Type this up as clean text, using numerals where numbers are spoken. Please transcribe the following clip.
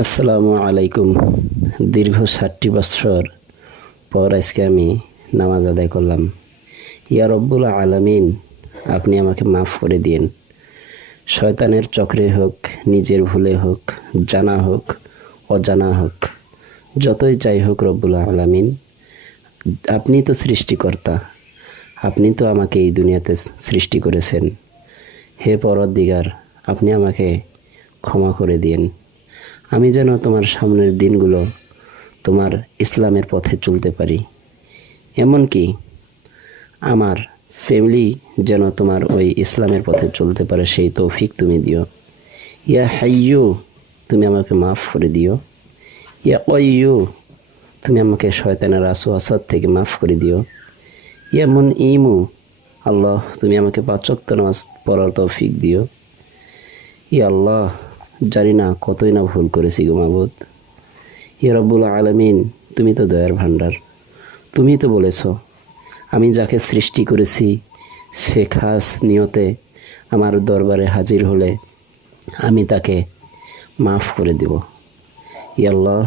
আসসালামু আলাইকুম। দীর্ঘ 60 বছর পর আজকে আমি নামাজ আদায় করলাম। ইয়া রব্বুল আলামিন, আপনি আমাকে মাফ করে দিন। শয়তানের চক্রে হোক, নিজের ভুলে হোক, জানা হোক, অজানা হোক, যতই চাই হোক, রব্বুল আলামিন, আপনি তো সৃষ্টিকর্তা। আপনি তো আমাকে এই দুনিয়াতে সৃষ্টি করেছেন। হে পরদ্দিগার, আপনি আমাকে ক্ষমা করে দিন। আমি যেন তোমার সামনের দিনগুলো তোমার ইসলামের পথে চলতে পারি। এমনকি আমার ফ্যামিলি যেন তোমার ওই ইসলামের পথে চলতে পারে, সেই তৌফিক তুমি দিও। ইয়া হাইয়ু, তুমি আমাকে মাফ করে দিও। ইয়া কয়্যু, তুমি আমাকে শয়তানের আসওয়াসাত থেকে মাফ করে দিও। ইয়া মুনঈমু, আল্লাহ, তুমি আমাকে 5 ওয়াক্ত নামাজ পড়ার তৌফিক দিও। ইয়া আল্লাহ, জানি না কতই না ভুল করেছি গো মাবুদ। ইয়া রব্বুল আলামিন, তুমি তো দয়ার ভাণ্ডার। তুমি তো বলেছ, আমি যাকে সৃষ্টি করেছি সে খাস নিয়তে আমার দরবারে হাজির হলে আমি তাকে মাফ করে দেব। ইয়া আল্লাহ,